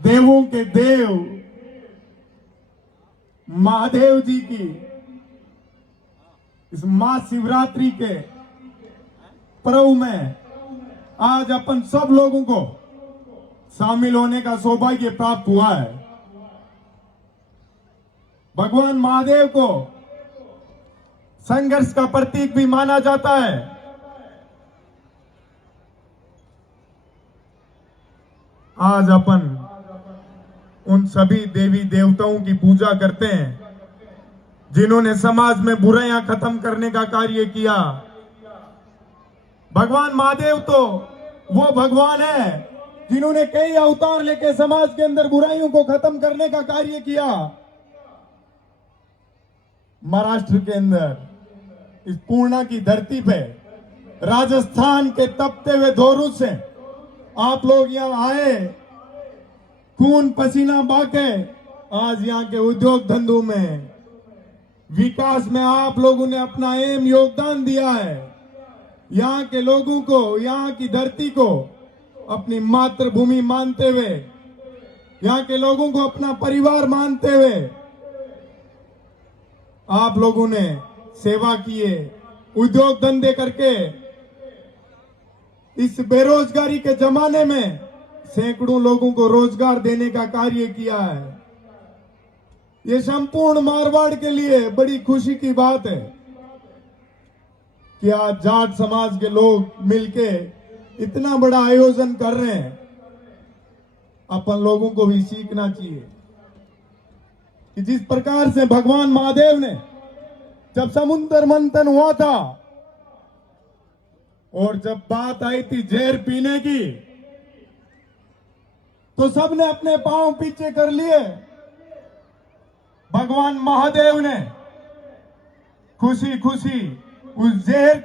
देवों के देव महादेव जी की इस महाशिवरात्रि के पर्व में आज अपन सब लोगों को शामिल होने का सौभाग्य प्राप्त हुआ है। भगवान महादेव को संघर्ष का प्रतीक भी माना जाता है। आज अपन उन सभी देवी देवताओं की पूजा करते हैं जिन्होंने समाज में बुराइयां खत्म करने का कार्य किया। भगवान महादेव तो वो भगवान है जिन्होंने कई अवतार लेके समाज के अंदर बुराइयों को खत्म करने का कार्य किया। महाराष्ट्र के अंदर इस पूर्णा की धरती पे राजस्थान के तपते हुए धोरू से आप लोग यहां आए, खून पसीना बहाके आज यहां के उद्योग धंधों में विकास में आप लोगों ने अपना अहम योगदान दिया है। यहाँ के लोगों को, यहाँ की धरती को अपनी मातृभूमि मानते हुए, यहाँ के लोगों को अपना परिवार मानते हुए आप लोगों ने सेवा किए, उद्योग धंधे करके इस बेरोजगारी के जमाने में सैकड़ों लोगों को रोजगार देने का कार्य किया है। ये संपूर्ण मारवाड़ के लिए बड़ी खुशी की बात है कि आज जाट समाज के लोग मिलके इतना बड़ा आयोजन कर रहे हैं। अपन लोगों को भी सीखना चाहिए कि जिस प्रकार से भगवान महादेव ने जब समुद्र मंथन हुआ था और जब बात आई थी जहर पीने की, तो सबने अपने पांव पीछे कर लिए। भगवान महादेव ने खुशी खुशी उस जहर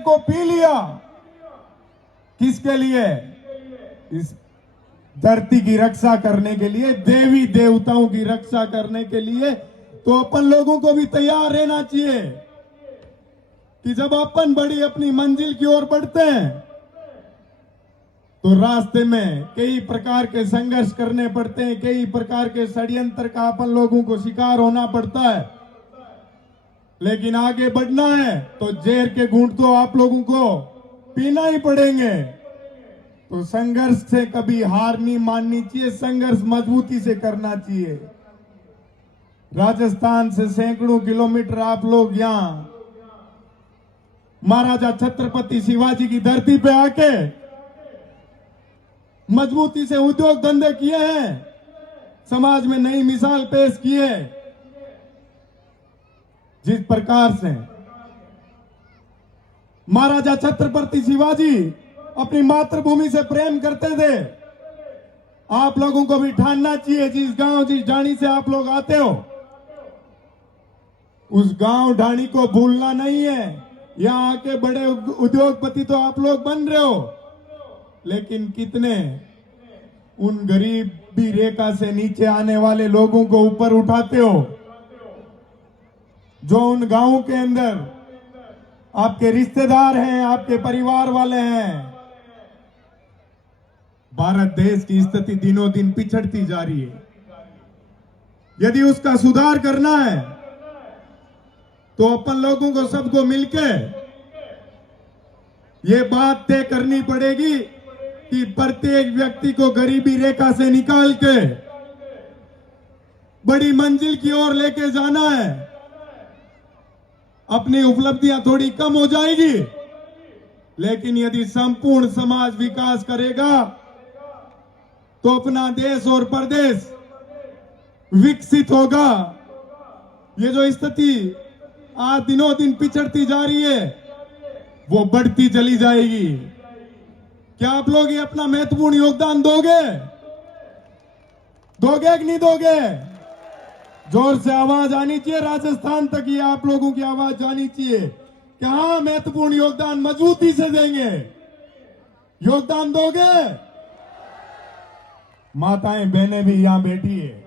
को पी लिया। किसके लिए? इस धरती की रक्षा करने के लिए, देवी देवताओं की रक्षा करने के लिए। तो अपन लोगों को भी तैयार रहना चाहिए कि जब अपन बड़ी अपनी मंजिल की ओर बढ़ते हैं तो रास्ते में कई प्रकार के संघर्ष करने पड़ते हैं, कई प्रकार के षड्यंत्र का अपन लोगों को शिकार होना पड़ता है। लेकिन आगे बढ़ना है तो जहर के घूंट तो आप लोगों को पीना ही पड़ेंगे। तो संघर्ष से कभी हार नहीं माननी चाहिए, संघर्ष मजबूती से करना चाहिए। राजस्थान से सैकड़ों किलोमीटर आप लोग यहां महाराजा छत्रपति शिवाजी की धरती पे आके मजबूती से उद्योग धंधे किए हैं, समाज में नई मिसाल पेश की है। जिस प्रकार से महाराजा छत्रपति शिवाजी अपनी मातृभूमि से प्रेम करते थे, आप लोगों को भी ठानना चाहिए। जिस गांव, जिस ढाणी से आप लोग आते हो, उस गांव ढाणी को भूलना नहीं है। यहां आके बड़े उद्योगपति तो आप लोग बन रहे हो, लेकिन कितने उन गरीबी रेखा से नीचे आने वाले लोगों को ऊपर उठाते हो, जो उन गांवों के अंदर आपके रिश्तेदार हैं, आपके परिवार वाले हैं। भारत देश की स्थिति दिनों दिन पिछड़ती जा रही है। यदि उसका सुधार करना है तो अपन लोगों को, सबको मिलके ये बात तय करनी पड़ेगी कि प्रत्येक व्यक्ति को गरीबी रेखा से निकाल के बड़ी मंजिल की ओर लेके जाना है। अपनी उपलब्धियां थोड़ी कम हो जाएगी, लेकिन यदि संपूर्ण समाज विकास करेगा तो अपना देश और प्रदेश विकसित होगा। ये जो स्थिति आज दिनों दिन पिछड़ती जा रही है, वो बढ़ती चली जाएगी। क्या आप लोग ये अपना महत्वपूर्ण योगदान दोगे? दोगे कि नहीं दोगे? जोर से आवाज आनी चाहिए, राजस्थान तक ये आप लोगों की आवाज जानी चाहिए कि हाँ, महत्वपूर्ण योगदान मजबूती से देंगे। योगदान दोगे? माताएं बहनें भी यहां बैठी है,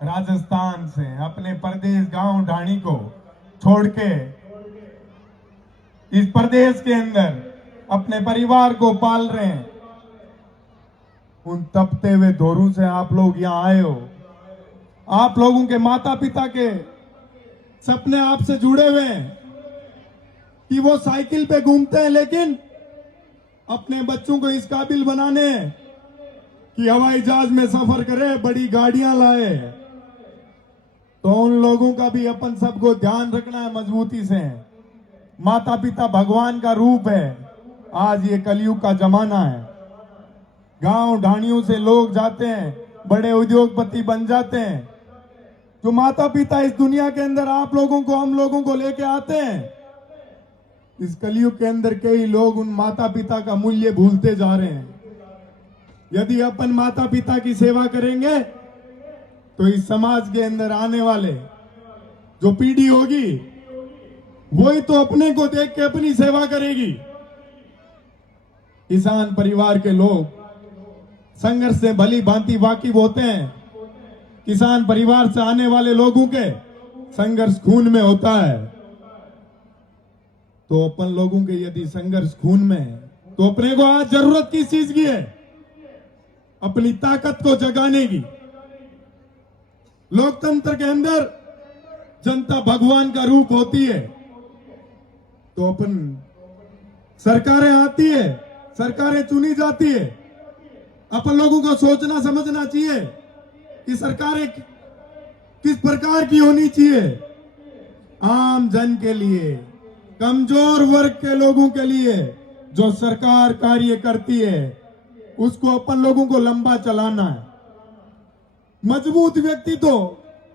राजस्थान से अपने प्रदेश गांव ढाणी को छोड़ के इस प्रदेश के अंदर अपने परिवार को पाल रहे हैं। उन तपते हुए दौरों से आप लोग यहां आए हो। आप लोगों के माता पिता के सपने आपसे जुड़े हुए हैं कि वो साइकिल पे घूमते हैं, लेकिन अपने बच्चों को इस काबिल बनाने कि हवाई जहाज में सफर करे, बड़ी गाड़ियां लाए। तो उन लोगों का भी अपन सबको ध्यान रखना है मजबूती से। माता पिता भगवान का रूप है। आज ये कलयुग का जमाना है। गांव ढाणियों से लोग जाते हैं, बड़े उद्योगपति बन जाते हैं। जो माता पिता इस दुनिया के अंदर आप लोगों को, हम लोगों को लेके आते हैं, इस कलयुग के अंदर कई लोग उन माता पिता का मूल्य भूलते जा रहे हैं। यदि अपन माता पिता की सेवा करेंगे तो इस समाज के अंदर आने वाले जो पीढ़ी होगी वही तो अपने को देख के अपनी सेवा करेगी। किसान परिवार के लोग संघर्ष से भली भांति वाकिफ होते हैं। किसान परिवार से आने वाले लोगों के संघर्ष खून में होता है। तो अपन लोगों के यदि संघर्ष खून में है तो अपने को आज जरूरत किस चीज की है? अपनी ताकत को जगाने की। लोकतंत्र के अंदर जनता भगवान का रूप होती है। तो अपन सरकारें आती है, सरकारें चुनी जाती है। अपन लोगों को सोचना समझना चाहिए कि सरकारें किस प्रकार की होनी चाहिए। आम जन के लिए, कमजोर वर्ग के लोगों के लिए जो सरकार कार्य करती है उसको अपन लोगों को लंबा चलाना है। मजबूत व्यक्ति तो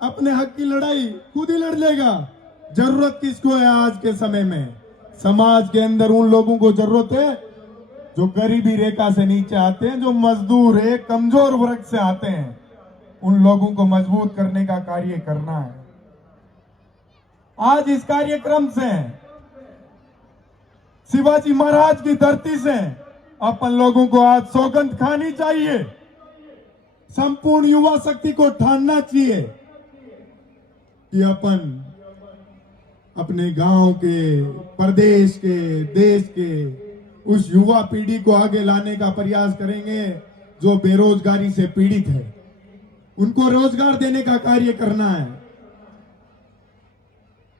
अपने हक की लड़ाई खुद ही लड़ लेगा। जरूरत किसको है आज के समय में? समाज के अंदर उन लोगों को जरूरत है जो गरीबी रेखा से नीचे आते हैं, जो मजदूर है, कमजोर वर्ग से आते हैं। उन लोगों को मजबूत करने का कार्य करना है। आज इस कार्यक्रम से शिवाजी महाराज की धरती से अपन लोगों को आज सौगंध खानी चाहिए। संपूर्ण युवा शक्ति को ठानना चाहिए कि अपन अपने गांव के, प्रदेश के, देश के उस युवा पीढ़ी को आगे लाने का प्रयास करेंगे जो बेरोजगारी से पीड़ित है। उनको रोजगार देने का कार्य करना है।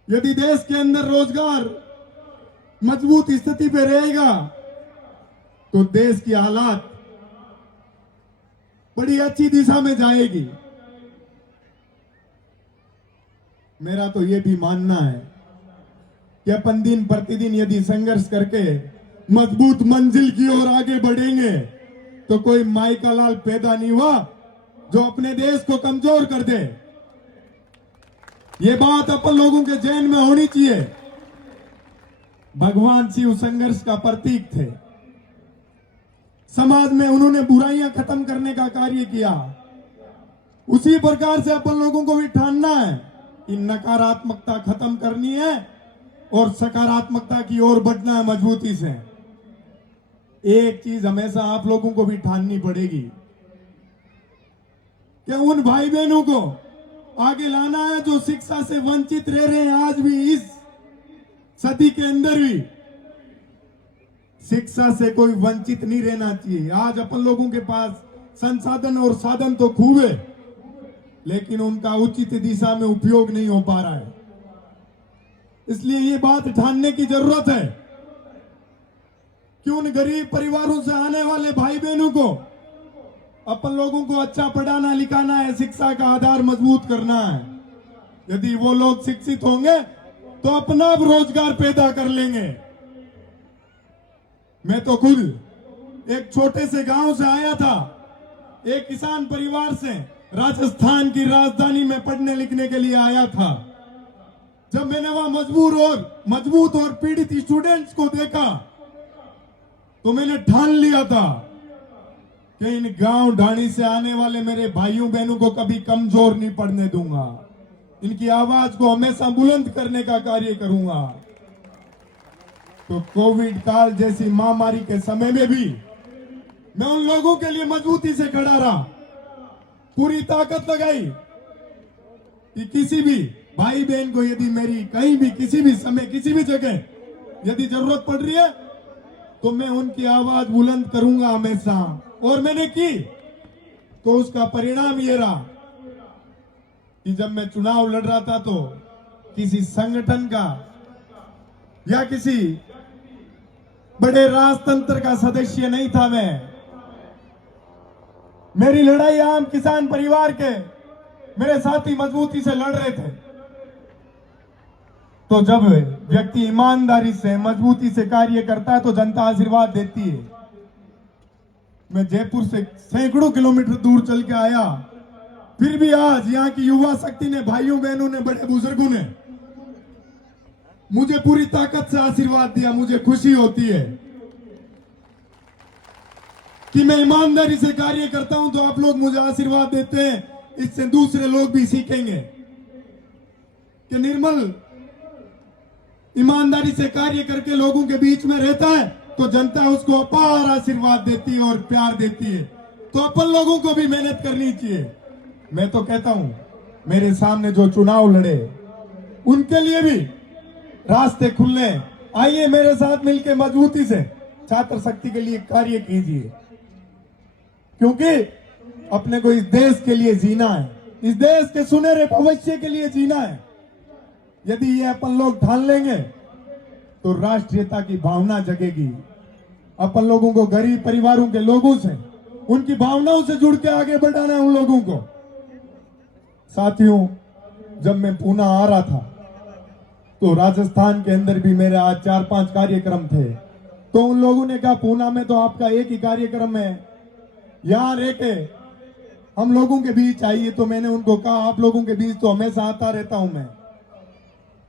यदि देश के अंदर रोजगार मजबूत स्थिति पे रहेगा तो देश की हालात बड़ी अच्छी दिशा में जाएगी। मेरा तो यह भी मानना है कि अपन दिन प्रतिदिन यदि संघर्ष करके मजबूत मंजिल की ओर आगे बढ़ेंगे तो कोई माई का लाल पैदा नहीं हुआ जो अपने देश को कमजोर कर दे। ये बात अपन लोगों के जहन में होनी चाहिए। भगवान शिव संघर्ष का प्रतीक थे। समाज में उन्होंने बुराइयां खत्म करने का कार्य किया। उसी प्रकार से अपन लोगों को भी ठानना है कि नकारात्मकता खत्म करनी है और सकारात्मकता की ओर बढ़ना है मजबूती से। एक चीज हमेशा आप लोगों को भी ठाननी पड़ेगी कि उन भाई बहनों को आगे लाना है जो शिक्षा से वंचित रह रहे हैं। आज भी इस सदी के अंदर भी शिक्षा से कोई वंचित नहीं रहना चाहिए। आज अपन लोगों के पास संसाधन और साधन तो खूब है, लेकिन उनका उचित दिशा में उपयोग नहीं हो पा रहा है। इसलिए ये बात ठानने की जरूरत है कि उन गरीब परिवारों से आने वाले भाई बहनों को अपन लोगों को अच्छा पढ़ाना लिखाना है, शिक्षा का आधार मजबूत करना है। यदि वो लोग शिक्षित होंगे तो अपना रोजगार पैदा कर लेंगे। मैं तो खुद एक छोटे से गांव से आया था, एक किसान परिवार से राजस्थान की राजधानी में पढ़ने लिखने के लिए आया था। जब मैंने वहां मजबूत और पीड़ित स्टूडेंट्स को देखा तो मैंने ठान लिया था कि इन गांव ढाणी से आने वाले मेरे भाइयों बहनों को कभी कमजोर नहीं पड़ने दूंगा। इनकी आवाज को हमेशा बुलंद करने का कार्य करूंगा। तो कोविड काल जैसी महामारी के समय में भी मैं उन लोगों के लिए मजबूती से खड़ा रहा, पूरी ताकत लगाई कि किसी भी भाई बहन को यदि मेरी कहीं भी किसी भी समय किसी भी जगह यदि जरूरत पड़ रही है तो मैं उनकी आवाज बुलंद करूंगा हमेशा। और मैंने की। तो उसका परिणाम ये रहा कि जब मैं चुनाव लड़ रहा था तो किसी संगठन का या किसी बड़े राजतंत्र का सदस्य नहीं था मैं। मेरी लड़ाई आम किसान परिवार के मेरे साथी मजबूती से लड़ रहे थे। तो जब व्यक्ति ईमानदारी से मजबूती से कार्य करता है तो जनता आशीर्वाद देती है। मैं जयपुर से सैकड़ों किलोमीटर दूर चल के आया, फिर भी आज यहाँ की युवा शक्ति ने, भाइयों बहनों ने, बड़े बुजुर्गों ने मुझे पूरी ताकत से आशीर्वाद दिया। मुझे खुशी होती है कि मैं ईमानदारी से कार्य करता हूं तो आप लोग मुझे आशीर्वाद देते हैं। इससे दूसरे लोग भी सीखेंगे कि निर्मल ईमानदारी से कार्य करके लोगों के बीच में रहता है तो जनता उसको अपार आशीर्वाद देती है और प्यार देती है। तो अपन लोगों को भी मेहनत करनी चाहिए। मैं तो कहता हूं मेरे सामने जो चुनाव लड़े उनके लिए भी रास्ते खुले। आइए मेरे साथ मिलकर मजबूती से छात्र शक्ति के लिए कार्य कीजिए, क्योंकि अपने को इस देश के लिए जीना है, इस देश के सुनहरे भविष्य के लिए जीना है। यदि ये अपन लोग ठान लेंगे तो राष्ट्रीयता की भावना जगेगी। अपन लोगों को गरीब परिवारों के लोगों से, उनकी भावनाओं से जुड़ के आगे बढ़ाना है उन लोगों को। साथियों, जब मैं पूना आ रहा था तो राजस्थान के अंदर भी मेरे आज 4-5 कार्यक्रम थे। तो उन लोगों ने कहा पूना में तो आपका एक ही कार्यक्रम है, यहां रह के हम लोगों के बीच आइए। तो मैंने उनको कहा आप लोगों के बीच तो हमेशा आता रहता हूं मैं।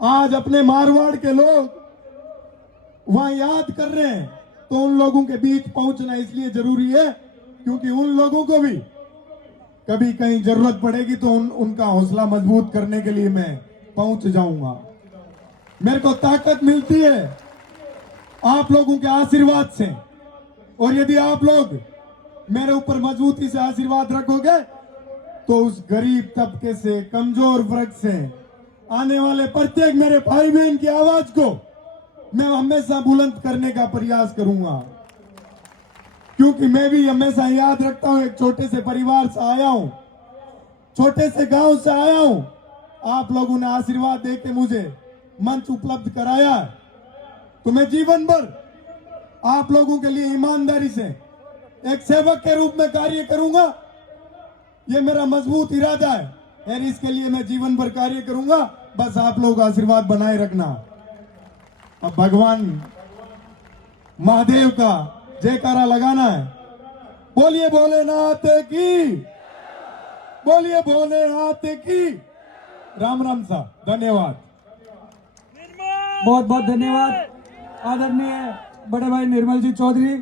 आज अपने मारवाड़ के लोग वहां याद कर रहे हैं तो उन लोगों के बीच पहुंचना इसलिए जरूरी है क्योंकि उन लोगों को भी कभी कहीं जरूरत पड़ेगी तो उनका हौसला मजबूत करने के लिए मैं पहुंच जाऊंगा। मेरे को ताकत मिलती है आप लोगों के आशीर्वाद से, और यदि आप लोग मेरे ऊपर मजबूती से आशीर्वाद रखोगे तो उस गरीब तबके से, कमजोर वर्ग से आने वाले प्रत्येक मेरे भाई बहन की आवाज को मैं हमेशा बुलंद करने का प्रयास करूंगा। क्योंकि मैं भी हमेशा याद रखता हूं एक छोटे से परिवार से आया हूं, छोटे से गांव से आया हूं। आप लोगों ने आशीर्वाद देके मुझे मंच उपलब्ध कराया है, तो मैं जीवन भर आप लोगों के लिए ईमानदारी से एक सेवक के रूप में कार्य करूंगा। ये मेरा मजबूत इरादा है और इसके लिए मैं जीवन भर कार्य करूंगा। बस आप लोग आशीर्वाद बनाए रखना। अब भगवान महादेव का जयकारा लगाना है। बोलिए भोलेनाथ की, बोलिए भोलेनाथ की। राम राम साहब, धन्यवाद। बहुत बहुत धन्यवाद आदरणीय बड़े भाई निर्मल जी चौधरी।